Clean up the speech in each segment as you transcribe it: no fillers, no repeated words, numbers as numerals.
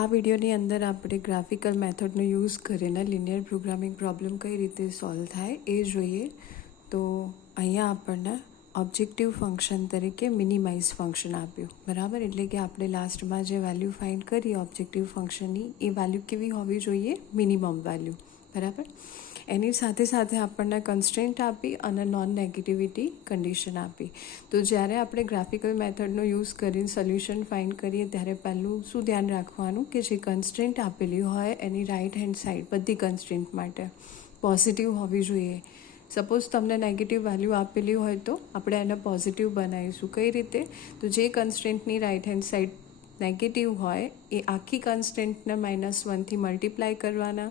આ વિડીયોની અંદર આપણે ગ્રાફિકલ મેથડનો યુઝ કરીને લિનિયર પ્રોગ્રામિંગ પ્રોબ્લેમ કઈ રીતે સોલ્વ થાય એ જોઈએ. તો અહીંયા આપણને ઓબ્જેક્ટિવ ફંક્શન તરીકે મિનિમાઇઝ ફંક્શન આપ્યું, બરાબર. એટલે કે આપણે લાસ્ટમાં જે વેલ્યુ ફાઇન્ડ કરી ઓબ્જેક્ટિવ ફંક્શનની એ વેલ્યુ કેવી હોવી જોઈએ? મિનિમમ વેલ્યુ, બરાબર. એની સાથે સાથે આપણને કન્સ્ટ્રેન્ટ આપી અને નોન નેગેટિવિટી કન્ડિશન આપી. તો જ્યારે આપણે ગ્રાફિકલ મેથડનો યુઝ કરીને સોલ્યુશન ફાઇન્ડ કરીએ ત્યારે પહેલું શું ધ્યાન રાખવાનું કે જે કન્સ્ટ્રેન્ટ આપેલી હોય એની રાઇટ હેન્ડ સાઈડ બધી કન્સ્ટ્રેન્ટ માટે પોઝિટિવ હોવી જોઈએ. સપોઝ તમને નેગેટિવ વેલ્યુ આપેલી હોય તો આપણે એને પોઝિટિવ બનાવીશું. કઈ રીતે? તો જે કન્સ્ટ્રેન્ટની રાઇટ હેન્ડ સાઈડ નેગેટિવ હોય એ આખી કન્સ્ટ્રેન્ટને -1થી મલ્ટીપ્લાય કરવાના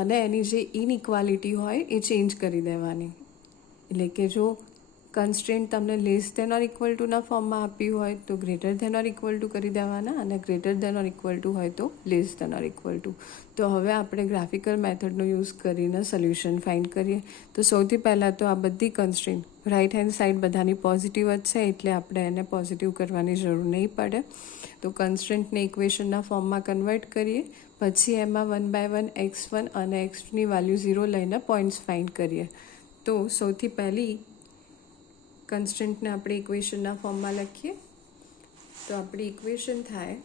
અને એની જે ઇનઇક્વાલિટી હોય એ ચેન્જ કરી દેવાની. એટલે કે જો કન્સ્ટ્રેન્ટ તમને લેસ ધેન ઓર ઇક્વલ ટુના ફોર્મમાં આપી હોય તો greater than or equal to કરી દેવાના, અને greater than or equal to હોય તો less than or equal to. તો હવે આપણે ગ્રાફિકલ મેથડનો યુઝ કરીને સોલ્યુશન ફાઇન્ડ કરીએ. તો સૌથી પહેલાં તો આ બધી કન્સ્ટ્રેન્ટ રાઇટ હેન્ડ સાઈડ બધાની પોઝિટિવ જ છે એટલે આપણે એને પોઝિટિવ કરવાની જરૂર નહીં પડે. તો કન્સ્ટ્રેન્ટને ઇક્વેશનના ફોર્મમાં કન્વર્ટ કરીએ. પછી એમાં 1 બાય 1 x1 અને x2ની વેલ્યુ 0 લઈને પોઈન્ટ્સ ફાઇન્ડ કરીએ. તો સૌથી પહેલી કન્સ્ટન્ટને આપણે ઇક્વેશનના ફોર્મમાં લખીએ. તો આપણી ઇક્વેશન થાય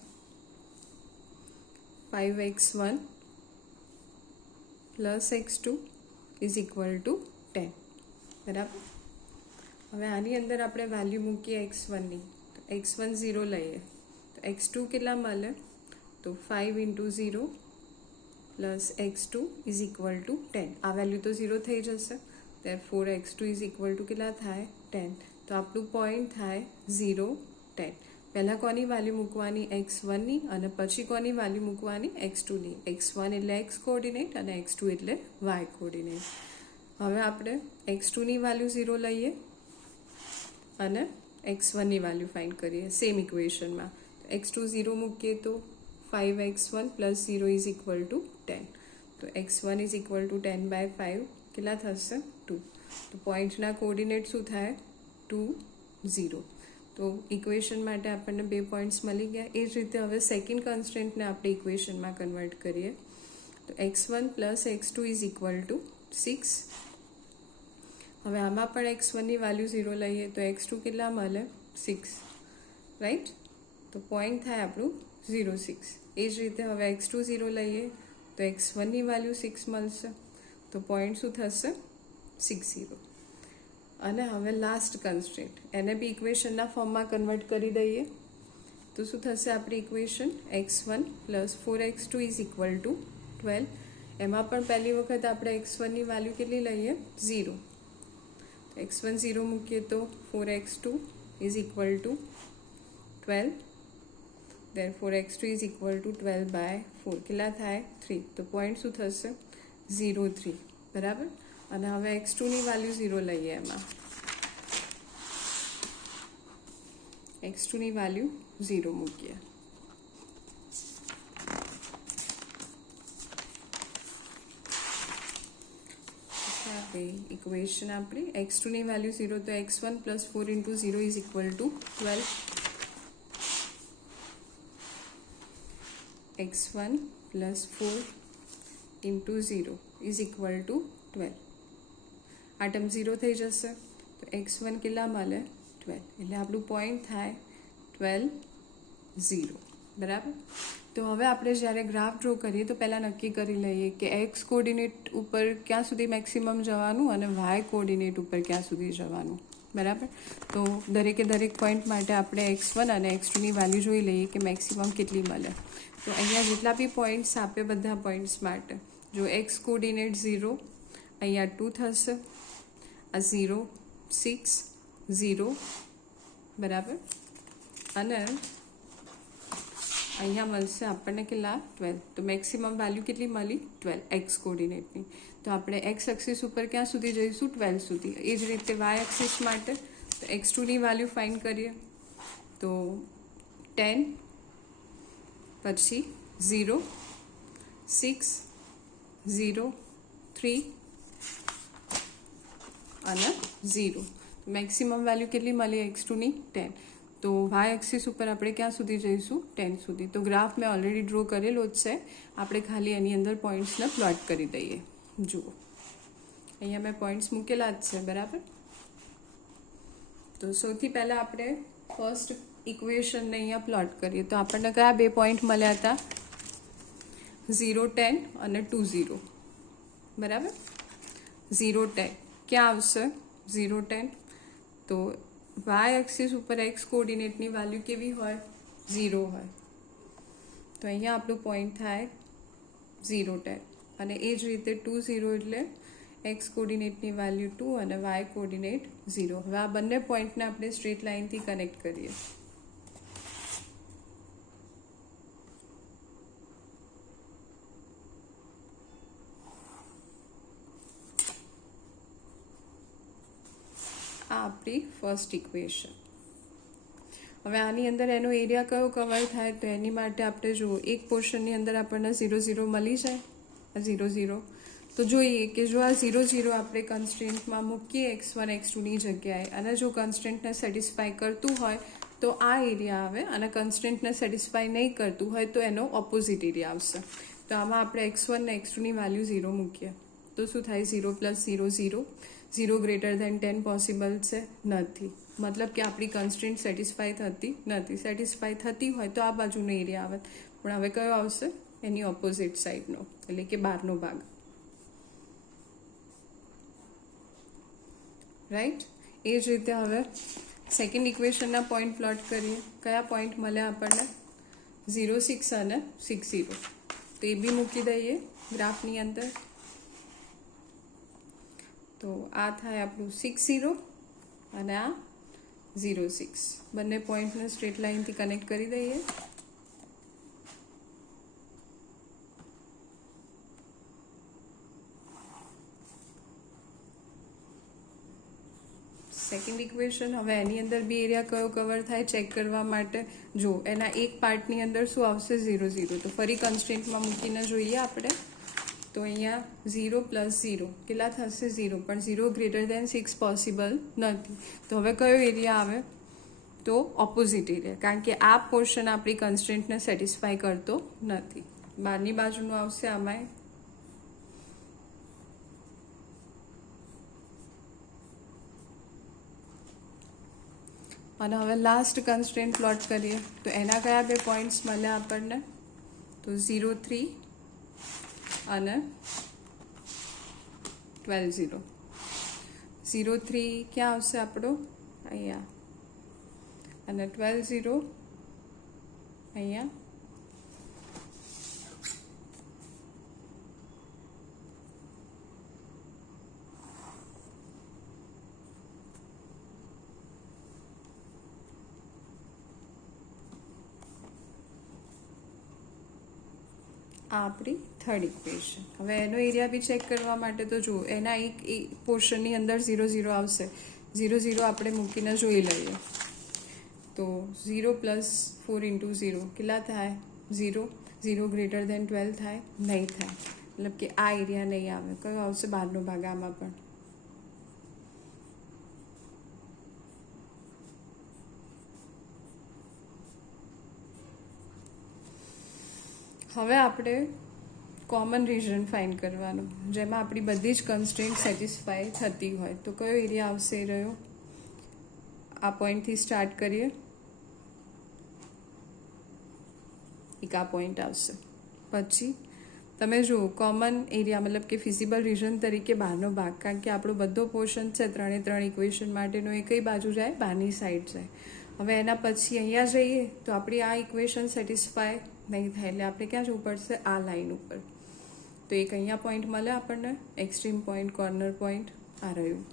5x1 plus x2 is equal two 10, બરાબર. હવે આની અંદર આપણે વેલ્યુ મૂકીએ x1ની. તો x1 0 લઈએ તો x2 કેટલા મળે? તો 5 × 0 plus x2 is equal two 10. આ વેલ્યુ તો 0 થઈ જશે. therefore x2 is equal two કેટલા થાય? 10. તો આપણું પોઈન્ટ થાય 0, 10. પહેલાં કોની વેલ્યુ મૂકવાની? x1ની, અને પછી કોની વેલ્યુ મૂકવાની? x2ની. x1 એટલે x કોઓર્ડિનેટ અને x2 એટલે y કોઓર્ડિનેટ. હવે આપણે x2ની વેલ્યુ 0 લઈએ અને x1ની વેલ્યુ ફાઇન્ડ કરીએ સેમ ઇક્વેશનમાં. x2 0 મૂકીએ તો 5x1 plus 0 is equal two 10. તો x1 is equal two 10 by 5 કેટલા થશે? 2. તો પોઈન્ટના કોઓર્ડિનેટ શું થાય? 2, 0. તો ઇક્વેશન માટે આપણને 2 પોઈન્ટ્સ મળી ગયા. એ જ રીતે હવે સેકન્ડ કન્સ્ટન્ટને આપણે ઇક્વેશનમાં કન્વર્ટ કરીએ. તો x1 plus x2 is equal two 6. હવે આમાં પણ x1ની વેલ્યુ 0 લઈએ તો x2 કેટલા મળે? 6, રાઈટ. તો પોઈન્ટ થાય આપણું 0, 6. એ જ રીતે હવે x2 0 લઈએ તો x1ની વેલ્યુ 6 મળશે. તો પોઈન્ટ શું થશે? 6, 0. અને હવે લાસ્ટ કન્સ્ટ્રેન્ટ એને બી ઇક્વેશનના ફોર્મમાં કન્વર્ટ કરી દઈએ. તો શું થશે આપણી equation? x1 plus 4x2 is equal to 12. એમાં પણ પહેલી વખત આપણે x1ની વેલ્યુ કેટલી લઈએ? 0. x1 0 મૂકીએ તો 4x2 is equal to 12. therefore x2 is equal to 12 by 4 કેટલા થાય? 3. તો પોઈન્ટ શું થશે? 0, 3, બરાબર. અને હવે x2ની વેલ્યુ 0 લઈએ. એમાં x2ની વેલ્યુ 0 મૂકીએ. ઇક્વેશન આપણી x2ની વેલ્યુ 0 તો x1 plus 4 × 0 is equal to 12. x1 plus 4 × 0 is equal to 12. આ ટર્મ 0 થઈ જશે. તો x1 કેટલા મળે? 12. એટલે આપણું પોઈન્ટ થાય 12, 0, બરાબર. તો હવે આપણે જ્યારે ગ્રાફ ડ્રો કરીએ તો પહેલાં નક્કી કરી લઈએ કે x કોઓર્ડિનેટ ઉપર ક્યાં સુધી મેક્સિમમ જવાનું અને y કોઓર્ડિનેટ ઉપર ક્યાં સુધી જવાનું, બરાબર. તો દરેક પોઈન્ટ માટે આપણે x1 અને x2ની વેલ્યુ જોઈ લઈએ કે મેક્સિમમ કેટલી મળે. તો અહીંયા જેટલા બી પોઈન્ટ્સ આપે બધા પોઈન્ટ્સ માટે જો x કોઓર્ડિનેટ 0, અહીંયા 2 થશે, આ 0, 6, 0, બરાબર. અને અહીંયા મળશે આપણને કેટલા? 12. તો મેક્સિમમ વેલ્યુ કેટલી મળી? 12 x કોઓર્ડિનેટની. તો આપણે x એક્સિસ ઉપર ક્યાં સુધી જઈશું? 12 સુધી. એ જ રીતે y એક્સિસ માટે તો x2ની વેલ્યુ ફાઇન્ડ કરીએ તો 10, પછી 0, 6, 0, 3 અને 0. મેક્સિમમ વેલ્યુ કેટલી મળી x2ની? 10. તો વાય એક્સિસ ઉપર આપણે ક્યાં સુધી જઈશું? 10 સુધી. તો ગ્રાફ મેં ઓલરેડી ડ્રો કરેલો જ છે, આપણે ખાલી એની અંદર પોઈન્ટ્સને પ્લોટ કરી દઈએ. જુઓ, અહીંયા મેં પોઈન્ટ્સ મૂકેલા જ છે, બરાબર. તો સૌથી પહેલાં આપણે ફર્સ્ટ ઇક્વેશનને અહીંયા પ્લોટ કરીએ. તો આપણને કયા બે પોઈન્ટ મળ્યા હતા? 0, 10 અને 2, 0. બરાબર. 0, 10 ક્યાં આવશે? 0, 10. તો વાય એક્સિસ ઉપર એક્સ કોઓર્ડિનેટની વેલ્યુ કેવી હોય? 0 હોય. તો અહીંયા આપણું પોઈન્ટ થાય 0, 10. અને એ જ રીતે 2, 0 એટલે એક્સ કોઓર્ડિનેટની વેલ્યુ 2 અને વાય કોઓર્ડિનેટ 0. હવે આ બંને પોઈન્ટને આપણે સ્ટ્રેટ લાઇનથી કનેક્ટ કરીએ. આ આપણી ફર્સ્ટ ઇક્વેશન. હવે આની અંદર એનો એરિયા કયો કવર થાય? તો એની માટે આપણે જુઓ, એક પોર્શનની અંદર આપણને 0, 0 મળી જાય, 0, 0. તો જોઈએ કે જો આ 0, 0 આપણે કન્સ્ટ્રેન્ટમાં મૂકીએ x1, x2ની જગ્યાએ, અને જો કન્સ્ટ્રેન્ટને સેટિસ્ફાય કરતું હોય તો આ એરિયા આવે, અને કન્સ્ટ્રેન્ટને સેટિસ્ફાય નહીં કરતું હોય તો એનો ઓપોઝિટ એરિયા આવશે. તો આમાં આપણે x1 ને x2ની વેલ્યુ 0 મૂકીએ તો શું થાય? 0 + 0, 0. 0 > 10 પોસિબલ છે? નથી. મતલબ કે આપણી કન્સ્ટ્રેન્ટ સેટિસ્ફાય થતી નથી. સેટિસ્ફાય થતી હોય તો આ બાજુનો એરિયા આવે, પણ હવે કયો આવશે? એની ઓપોઝિટ સાઈડનો, એટલે કે બહારનો ભાગ. રાઈટ. એ જ રીતે હવે સેકન્ડ ઇક્વેશનના પોઈન્ટ પ્લોટ કરીએ. કયા પોઈન્ટ મળ્યા આપણને? 0, 6 અને 6, 0. તો એ બી મૂકી દઈએ ગ્રાફની અંદર. તો આ થાય આપણું 6, 0 અને આ 0, 6. બંને પોઈન્ટને સ્ટ્રેટ લાઇનથી કનેક્ટ કરી દઈએ. Second equation. હવે એની અંદર બી એરિયા કયો કવર થાય ચેક કરવા માટે જો એના એક પાર્ટની અંદર શું આવશે? 0, 0. તો ફરી કન્સ્ટ્રેન્ટમાં મૂકીને જોઈએ આપણે. તો અહીંયા 0 + 0 કેટલા થશે? 0. પણ 0 > 6 પોસિબલ નથી. તો હવે કયો એરિયા આવે? તો ઓપોઝિટ એરિયા, કારણ કે આ પોર્શન આપણી કન્સ્ટ્રેન્ટને સેટિસ્ફાય કરતો નથી. બહારની બાજુનું આવશે આમાંય. અને હવે લાસ્ટ કન્સ્ટ્રેન્ટ પ્લોટ કરીએ. તો એના કયા બે પોઈન્ટ્સ મળ્યા આપણને? તો 0, 3 અને 12, 0. 0, 3 ક્યાં આવશે આપણો? અહીંયા. અને 12, 0 અહીંયા. આ આપણી થર્ડ ઇક્વેશન. હવે એનો એરિયા બી ચેક કરવા માટે તો જુઓ, એના એક પોર્શનની અંદર 0, 0 આવશે. 0, 0 આપણે મૂકીને જોઈ લઈએ. તો 0 + 4 × 0 કેટલા થાય? 0. 0 > 12 થાય? નહીં થાય. મતલબ કે આ એરિયા નહીં આવે. કયો આવશે? બહારનો ભાગ. આમાં પણ હવે આપણે કોમન રીજન ફાઇન્ડ કરવાનું, જેમાં આપણી બધી જ કન્સ્ટ્રેન્ટ સેટિસ્ફાય થતી હોય. તો કયો એરિયા આવશે? રહ્યો આ પોઈન્ટથી સ્ટાર્ટ કરીએ. એક આ પોઈન્ટ આવશે. પછી તમે જુઓ, કોમન એરિયા મતલબ કે ફિઝિબલ રીજન તરીકે બહારનો ભાગ, કારણ કે આપણો બધો પોર્શન છે 3 ઇક્વેશન માટેનો, એ કઈ બાજુ જાય? બહારની સાઈડ જાય. હવે એના પછી અહીંયા જઈએ તો આપણી આ ઇક્વેશન સેટિસ્ફાય નહીં થાય, એટલે આપણે ક્યાં જવું પડશે? આ લાઈન ઉપર. તો એક અહીંયા પોઈન્ટ મળે આપણને, એક્સ્ટ્રીમ પોઈન્ટ, કોર્નર પોઈન્ટ આ રહ્યું.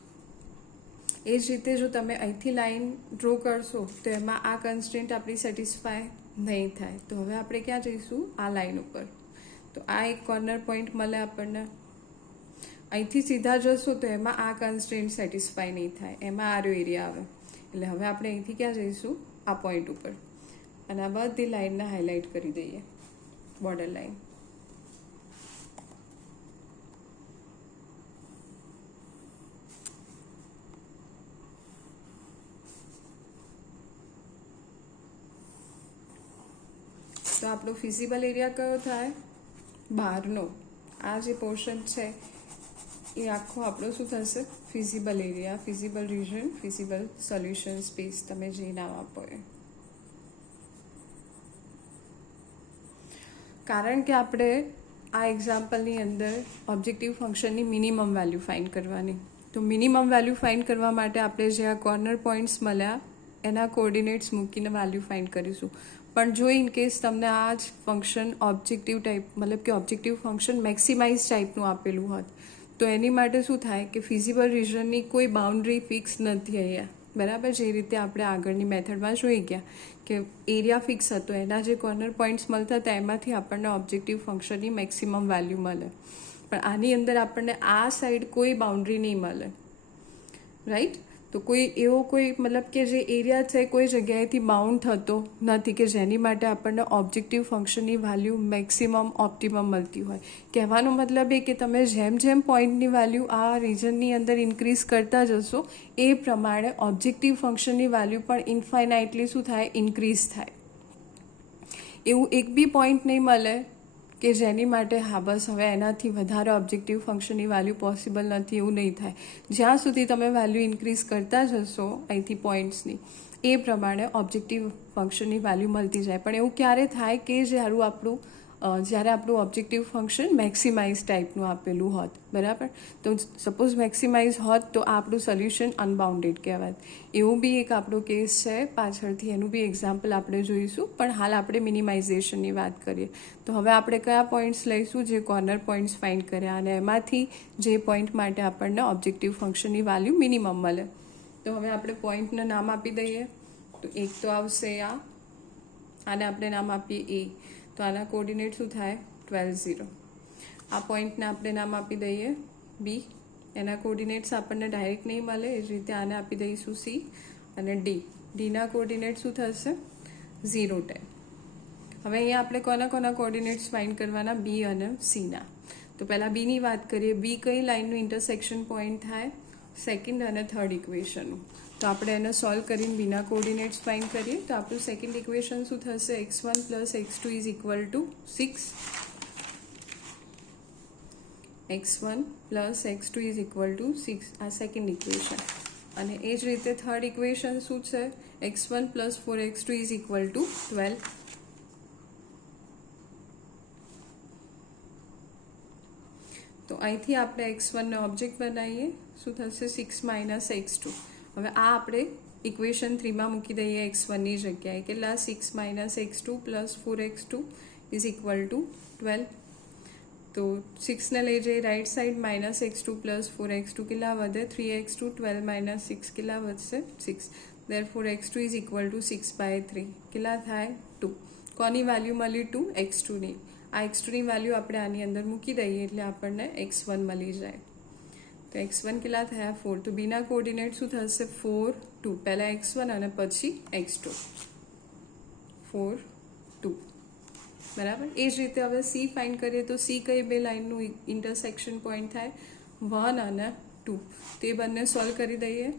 એ જ રીતે જો તમે અહીંથી લાઈન ડ્રો કરશો તો એમાં આ કન્સ્ટ્રેન્ટ આપણી સેટિસ્ફાય નહીં થાય. તો હવે આપણે ક્યાં જઈશું? આ લાઈન ઉપર. તો આ એક કોર્નર પોઈન્ટ મળે આપણને. અહીંથી સીધા જશો તો એમાં આ કન્સ્ટ્રેન્ટ સેટિસ્ફાય નહીં થાય, એમાં આરો એરિયા આવે. એટલે હવે આપણે અહીંથી ક્યાં જઈશું? આ પોઈન્ટ ઉપર. અને આ બધી લાઈનને હાઇલાઇટ કરી દઈએ, બોર્ડર લાઈન. તો આપણો ફિઝિબલ એરિયા કયો થાય? બહારનો આ જે પોર્શન છે એ આખો આપણો શું થશે? Feasible area, feasible region, feasible solution space, તમે જે નામ આપો એ. કારણ કે આપણે આ એક્ઝામ્પલની અંદર ઓબ્જેક્ટિવ ફંક્શનની મિનિમમ વેલ્યુ ફાઇન્ડ કરવાની. તો મિનિમમ વેલ્યુ ફાઇન્ડ કરવા માટે આપણે જે આ કોર્નર પોઈન્ટ્સ મળ્યા એના કોઓર્ડિનેટ્સ મૂકીને વેલ્યુ ફાઇન્ડ કરીશું. પણ જો ઇન કેસ તમને આ જ ફંક્શન ઓબ્જેક્ટિવ ટાઈપ મતલબ કે ઓબ્જેક્ટિવ ફંક્શન મેક્સિમાઇઝ ટાઈપનું આપેલું હોત તો એની માટે શું થાય કે ફિઝિબલ રિજનની કોઈ બાઉન્ડ્રી ફિક્સ નથી અહીંયા, બરાબર. જે રીતે આપણે આગળની મેથડમાં જોઈ ગયા કે એરિયા ફિક્સ હતો, એના જે કોર્નર પોઈન્ટ્સ મળતા હતા એમાંથી આપણને ઓબ્જેક્ટિવ ફંક્શનની મેક્સિમમ વેલ્યુ મળે. પણ આની અંદર આપણને આ સાઈડ કોઈ બાઉન્ડ્રી નહીં મળે, રાઈટ. તો કોઈ એવો કોઈ મતલબ કે જે એરિયા છે કોઈ જગ્યાએથી બાઉન્ડ થતો નથી કે જેની માટે આપણને ઓબ્જેક્ટિવ ફંક્શનની વેલ્યુ મેક્સિમમ ઓપ્ટિમમ મળતી હોય. કહેવાનો મતલબ એ કે તમે જેમ જેમ પોઈન્ટની વેલ્યુ આ રિજનની અંદર ઇન્ક્રીઝ કરતા જશો એ પ્રમાણે ઓબ્જેક્ટિવ ફંક્શનની વેલ્યુ પણ ઇન્ફાઇનાઇટલી શું થાય? ઇન્ક્રીઝ થાય. એવું એક બી પોઈન્ટ નહીં મળે કે જેની માટે હા બસ હવે એનાથી વધારે ઓબ્જેક્ટિવ ફંક્શનની વેલ્યુ પોસિબલ નથી, એવું નહીં થાય. જ્યાં સુધી તમે વેલ્યુ ઇન્ક્રીઝ કરતા જશો અહીંથી પોઈન્ટ્સની એ પ્રમાણે ઓબ્જેક્ટિવ ફંક્શનની વેલ્યુ મળતી જાય. પણ એવું ક્યારે થાય કે જ્યારે આપણું ઓબ્જેક્ટિવ ફંક્શન મેક્સિમાઇઝ ટાઈપનું આપેલું હોત, બરાબર. તો સપોઝ મેક્સિમાઇઝ હોત તો આપણું સોલ્યુશન અનબાઉન્ડેડ કહેવાય. એવું બી એક આપણો કેસ છે, પાછળથી એનું બી એક્ઝામ્પલ આપણે જોઈશું. પણ હાલ આપણે મિનિમાઇઝેશનની વાત કરીએ. તો હવે આપણે કયા પોઈન્ટ્સ લઈશું? જે કોર્નર પોઈન્ટ્સ ફાઇન્ડ કર્યા અને એમાંથી જે પોઈન્ટ માટે આપણને ઓબ્જેક્ટિવ ફંક્શનની વેલ્યુ મિનિમમ મળે. તો હવે આપણે પોઈન્ટને નામ આપી દઈએ. તો એક તો આવશે આને આપણે નામ આપીએ એ. તો આના કોઓર્ડિનેટ શું થાય? 12, 0. આ પોઈન્ટને આપણે નામ આપી દઈએ બી. એના કોઓર્ડિનેટ્સ આપણને ડાયરેક્ટ નહીં મળે, એ જ રીતે આને આપી દઈશું સી. અને ડીના કોઓર્ડિનેટ શું થશે? 0, 10. હવે અહીંયા આપણે કોના કોઓર્ડિનેટ્સ ફાઇન્ડ કરવાના? બી અને સીના. તો પહેલાં બીની વાત કરીએ. બી કઈ લાઇનનું ઇન્ટરસેક્શન પોઈન્ટ થાય? સેકન્ડ અને થર્ડ ઇક્વેશનનું. તો આપણે એને સોલ્વ કરીને બીના કોઓર્ડિનેટ્સ ફાઇન્ડ કરીએ. તો આપણું સેકન્ડ ઇક્વેશન શું થશે? x1 + x2 = 6. x1 + x2 = 6. આ સેકન્ડ ઇક્વેશન. અને એ જ રીતે થર્ડ ઇક્વેશન શું છે? x1 + 4x2 = 12. તો અહીંથી આપણે x1ને ઓબ્જેક્ટ બનાવીએ. શું થશે? 6 - x2. હવે આ આપણે ઇક્વેશન 3માં મૂકી દઈએ x1ની જગ્યાએ. કેટલા? 6 - x2 + 4x2 = 12. તો 6ને લઈ જઈએ રાઈટ સાઈડ. -x2 + 4x2 કેટલા વધે? 3x2. 12 - 6 કેટલા વધશે? 6. therefore x2 = 6/3. કેટલા થાય? 2. કોની વેલ્યુ મળી? 2. x2ની. આ x2ની વેલ્યુ આપણે આની અંદર મૂકી દઈએ એટલે આપણને x1 મળી જાય. તો x1 કેટલા થયા? 4. તો બીના કોઓર્ડિનેટ શું થશે? 4, 2. પહેલાં x1 અને પછી x2. 4, 2. બરાબર. એ જ રીતે હવે સી ફાઇન્ડ કરીએ. તો સી કઈ બે લાઇનનું ઇન્ટરસેક્શન પોઈન્ટ થાય? 1 અને 2. તો એ બંને સોલ્વ કરી દઈએ.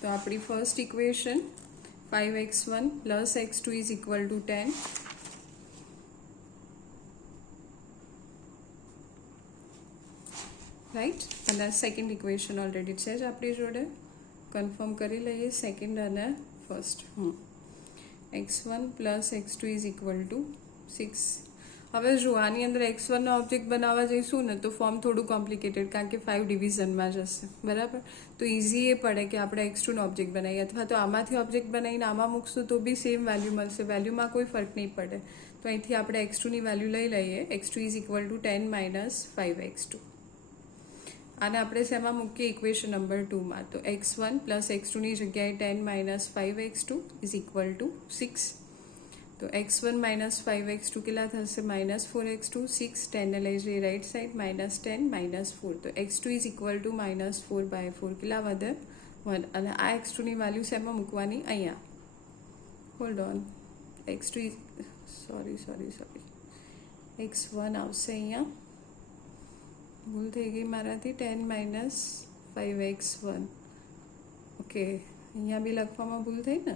તો આપણી first equation 5x1 + x2 = 10. Right. અને સેકન્ડ ઇક્વેશન ઓલરેડી છે જ આપણી જોડે. કન્ફર્મ કરી લઈએ સેકન્ડ અને ફર્સ્ટ. x1 + x2 = 6. હવે જો આની અંદર x1નો ઓબ્જેક્ટ બનાવવા જઈશું ને તો ફોર્મ થોડું કોમ્પ્લિકેટેડ, કારણ કે 5 ડિવિઝનમાં જશે, બરાબર. તો ઇઝી એ પડે કે આપણે x2નો ઓબ્જેક્ટ બનાવીએ, અથવા તો આમાંથી ઓબ્જેક્ટ બનાવીને આમાં મૂકશું તો બી સેમ વેલ્યુ મળશે. વેલ્યુમાં કોઈ ફરક નહીં પડે. તો અહીંથી આપણે x2ની વેલ્યુ લઈ લઈએ. x2 = 10 - 5x2. આને આપણે શેમાં મૂકીએ? ઇક્વેશન નંબર 2માં. તો x1 + x2ની જગ્યાએ 10 - 5x2 = 6. તો x1 - 5x2 કેટલા થશે? -4x2. 6, 10ને લઈ જઈએ રાઈટ સાઈડ. -10 - 4. તો x2 = -4/4. કેટલા વધે? 1. અને આ x2ની વેલ્યુ શેમાં મૂકવાની? અહીંયા. Hold on. x2 sorry x1 આવશે અહીંયા. ભૂલ થઈ ગઈ મારાથી. 10 - 5x1. ઓકે, અહીંયા બી લખવામાં ભૂલ થઈ ને.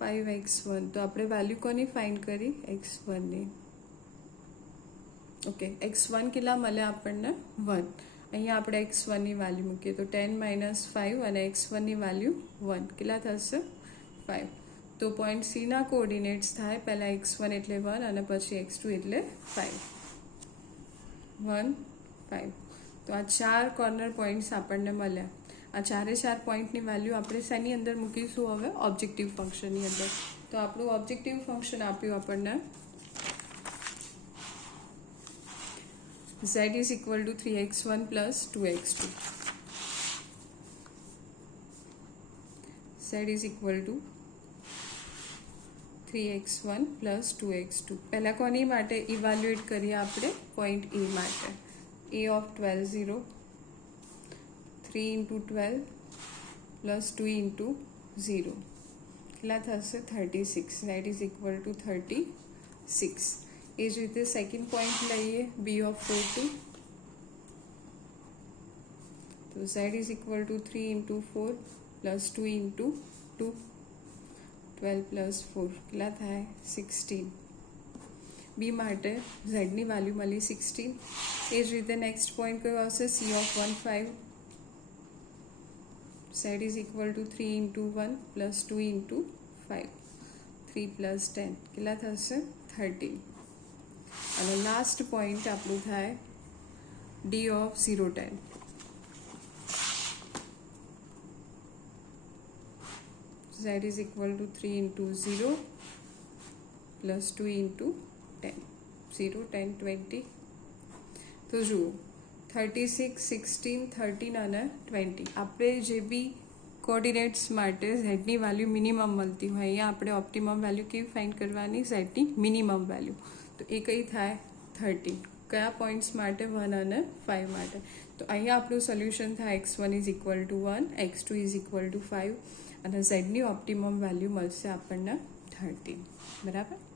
5x1 તો આપણે વેલ્યુ કોની ફાઇન્ડ કરી x1 ની ઓકે x1 કેટલા મળે આપણને 1 અહીંયા આપણે x1 ની વેલ્યુ મૂકીએ તો 10 - 5 અને x1 ની વેલ્યુ 1 કેટલા થશે 5 તો પોઈન્ટ સી ના કોઓર્ડિનેટ્સ થાય પહેલા x1 એટલે 1 અને પછી x2 એટલે 5 1 5 તો આ 4 કોર્નર પોઈન્ટ્સ આપણને મળ્યા આ 4 પોઈન્ટની વેલ્યુ આપણે શેની અંદર મૂકીશું હવે ઓબ્જેક્ટિવ ફંક્શનની અંદર તો આપણું ઓબ્જેક્ટિવ ફંક્શન આપ્યું આપણને z is equal to 3x1 plus 2x2 z is equal to 3x1 plus 2x2 પહેલા કોની માટે ઇવેલ્યુએટ કરીએ આપણે પોઈન્ટ એ માટે a of 12 0 3 into 12 plus 2 into 0 કેટલા થશે 36 that is equal to 36 એ જ રીતે સેકન્ડ પોઈન્ટ લઈએ b of 40 તો z is equal to 3 into 4 plus 2 into 2 12 plus 4 કેટલા થાય 16 b માટે z ની વેલ્યુ મળી 16 એ જ રીતે નેક્સ્ટ પોઈન્ટ કયો આવશે c of 15 z is equal to 3 into 1 plus 2 into 5 3 plus 10 કેટલા થશે 13 અને લાસ્ટ પોઈન્ટ આપણું થાય d of 0 10 z is equal to 3 into 0 plus 2 into 10 0 10 20 તો જુઓ 36 16 13 અને 20 આપણે જે બી કોઓર્ડિનેટ્સ માટે ઝેડની વેલ્યુ મિનિમમ મળતી હોય અહીંયા આપણે ઓપ્ટિમમ વેલ્યુ કેવી ફાઇન્ડ કરવાની ઝેડની મિનિમમ વેલ્યુ તો એ કઈ થાય 13 કયા પોઈન્ટ્સ માટે 1 અને 5 માટે તો અહીંયા આપણું સોલ્યુશન થાય x1 is equal to 1 x2 is equal to 5 અને ઝેડની ઓપ્ટિમમ વેલ્યુ મળશે આપણને 13 બરાબર